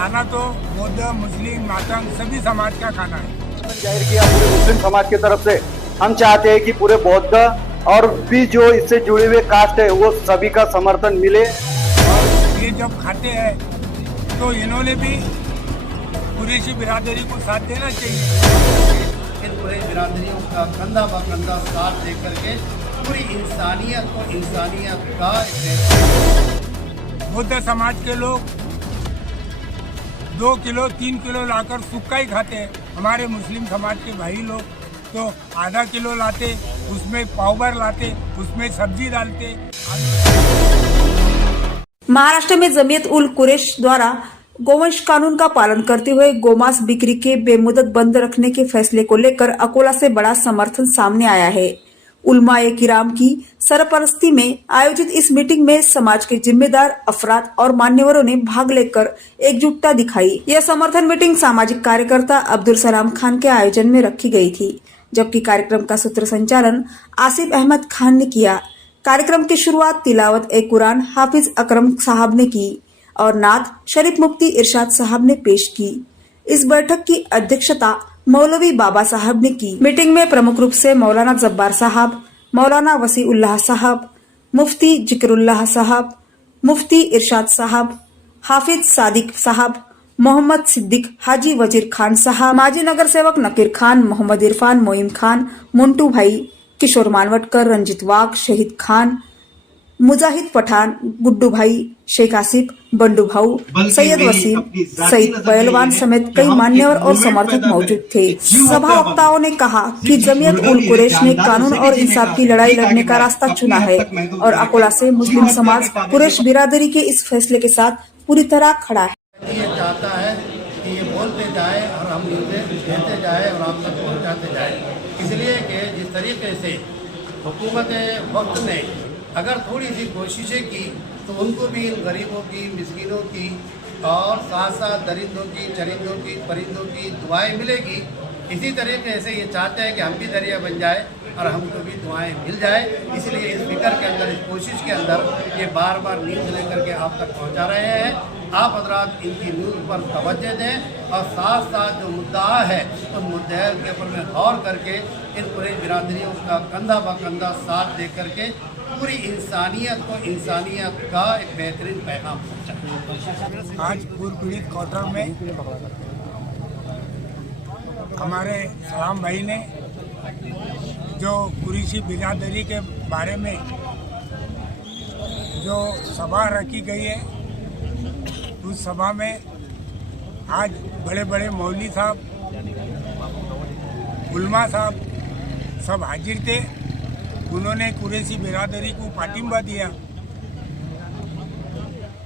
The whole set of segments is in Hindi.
खाना तो बौद्ध, मुस्लिम, मातंग सभी समाज का खाना है। जाहिर किया पूरे मुस्लिम समाज की तरफ से। हम चाहते हैं कि पूरे बौद्ध और भी जो इससे जुड़े हुए कास्ट है वो सभी का समर्थन मिले। और ये जब खाते हैं तो इन्होंने भी कुरैशी बिरादरी को साथ देना चाहिए। इन पूरे बिरादरियों का कंधा ब कंधा साथ दे करके पूरी इंसानियत को इंसानियत का बौद्ध समाज के लोग 2 किलो 3 किलो लाकर सुक्का ही खाते हैं। हमारे मुस्लिम समाज के भाई लोग तो आधा किलो लाते, उसमें पाव भर लाते, उसमें सब्जी डालते। महाराष्ट्र में जमीयत उल कुरैश द्वारा गोवंश कानून का पालन करते हुए गोमांस बिक्री के बेमुदत बंद रखने के फैसले को लेकर अकोला से बड़ा समर्थन सामने आया है। उलमाए किराम की सरपरस्ती में आयोजित इस मीटिंग में समाज के जिम्मेदार अफराद और मान्यवरों ने भाग लेकर एकजुटता दिखाई। यह समर्थन मीटिंग सामाजिक कार्यकर्ता अब्दुल सलाम खान के आयोजन में रखी गई थी, जबकि कार्यक्रम का सूत्र संचालन आसिफ अहमद खान ने किया। कार्यक्रम की शुरुआत तिलावत ए कुरान हाफिज अकरम साहब ने की और नात शरीफ मुफ्ती इरशाद साहब ने पेश की। इस बैठक की अध्यक्षता मौलवी बाबा साहब ने की। मीटिंग में प्रमुख रूप से मौलाना जब्बार साहब, मौलाना वसीउल्लाह साहब, मुफ्ती जिक्रुल्लाह साहब, मुफ्ती इरशाद साहब, हाफिज सादिक साहब, मोहम्मद सिद्दीक, हाजी वजीर खान साहब, माजी नगर सेवक नकीर खान, मोहम्मद इरफान, मोइम खान, मुंटू भाई, किशोर मानवटकर, रंजित वाघ, शहीद खान, मुजाहिद पठान, गुड्डू भाई, शेख आसिफ, बंडू भाऊ, सैयद वसीम, सईद पहलवान समेत कई मान्यवर और समर्थक मौजूद थे। सभा वक्ताओं ने कहा कि जमीयत उल कुरैश ने कानून और इंसाफ की लड़ाई लड़ने का रास्ता चुना है और अकोला से मुस्लिम समाज कुरैश बिरादरी के इस फैसले के साथ पूरी तरह खड़ा है। ये चाहता है कि ये बोलते जाए और हम न्यूज़ें देते जाए और आप तक पहुँचाते जाए, इसलिए कि जिस तरीके से हुकूमत वक्त ने अगर थोड़ी सी कोशिशें की तो उनको भी इन गरीबों की, मिस्किनों की और साथ साथ दरिंदों की, चरिंदों की, परिंदों की दुआएं मिलेगी। इसी तरीके से ये चाहते हैं कि हम भी दरिया बन जाए और हमको भी दुआएं मिल जाए। इसलिए इस फिक्र के अंदर, इस कोशिश के अंदर ये बार बार न्यूज़ लेकर के आप तक पहुंचा रहे हैं। आप हजरात इनकी न्यूज़ पर तवज्जो दें और साथ साथ जो मुद्दा है उस मुद्दे के ऊपर में गौर करके इन पूरे बिरादरियों का कंधा ब कंधा साथ दे करके पूरी इंसानियत को इंसानियत का एक बेहतरीन पैगाम पहुँचा। आज पूर्व पीड़ित क्वार्टर में हमारे सलाम भाई ने जो कुरैशी बिरादरी के बारे में जो सभा रखी गई है, उस सभा में आज बड़े बड़े मौलवी साहब, उलमा साहब सब हाजिर थे। उन्होंने कुरैशी बिरादरी को पाठिंबा दिया,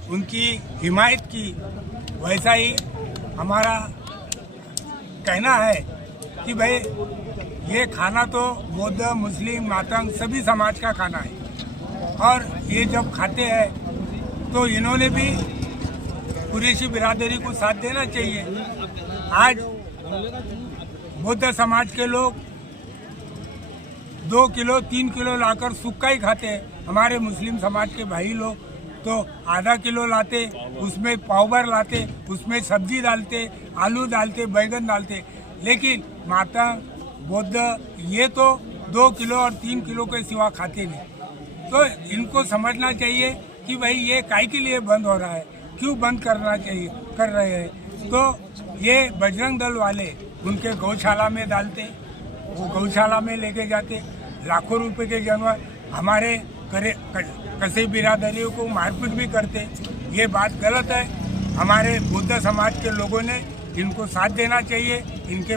उनकी हिमायत की। वैसा ही हमारा कहना है कि भाई ये खाना तो बौद्ध, मुस्लिम, मातंग सभी समाज का खाना है और ये जब खाते हैं तो इन्होंने भी कुरैशी बिरादरी को साथ देना चाहिए। आज बौद्ध समाज के लोग 2 किलो 3 किलो लाकर सुक्का ही खाते हैं। हमारे मुस्लिम समाज के भाई लोग तो आधा किलो लाते, उसमें पाव भर लाते, उसमें सब्जी डालते, आलू डालते, बैंगन डालते। लेकिन माता बौद्ध ये तो 2 किलो और 3 किलो के सिवा खाते नहीं। तो इनको समझना चाहिए कि भाई ये काहे के लिए बंद हो रहा है, क्यों बंद करना चाहिए, कर रहे हैं। तो ये बजरंग दल वाले उनके गौशाला में डालते, वो गौशाला में लेके जाते, लाखों रुपए के जानवर हमारे कसे बिरादरियों को मारपीट भी करते। ये बात गलत है। हमारे बौद्ध समाज के लोगों ने इनको साथ देना चाहिए। इनके